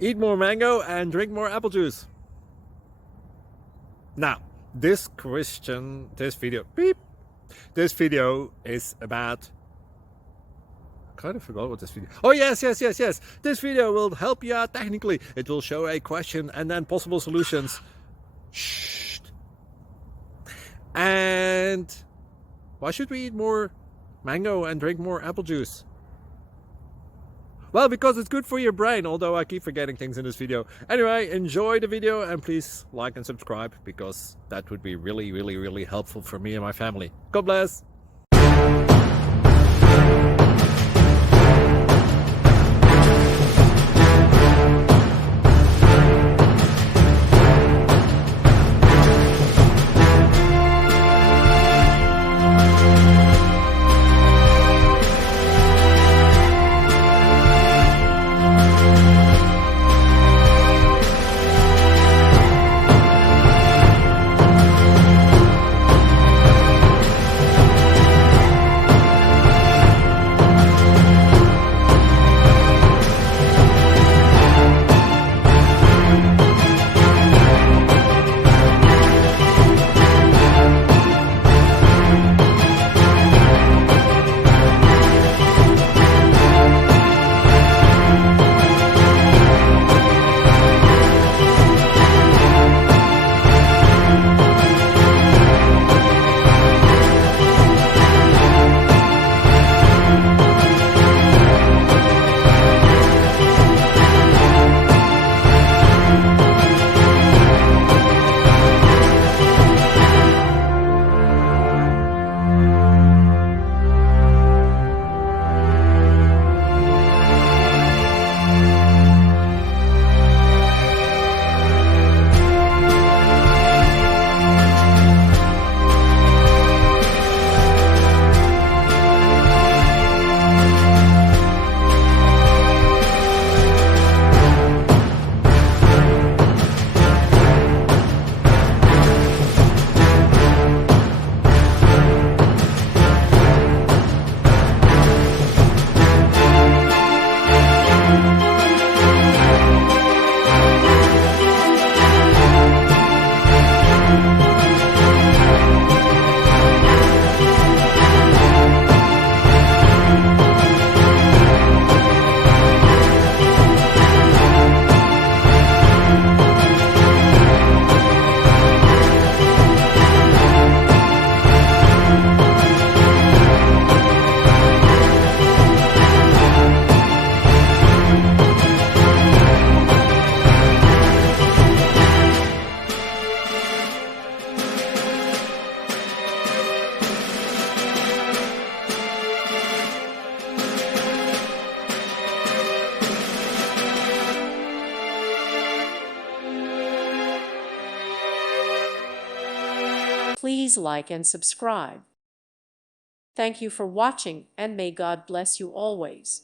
Eat more mango and drink more apple juice. Now, this video is about, I kind of forgot what this video. Oh, yes. This video will help you out technically. It will show a question and then possible solutions. Shh. And why should we eat more mango and drink more apple juice? Well, because it's good for your brain, although I keep forgetting things in this video. Anyway, enjoy the video and please like and subscribe, because that would be really helpful for me and my family. God bless! Please like and subscribe. Thank you for watching, and may God bless you always.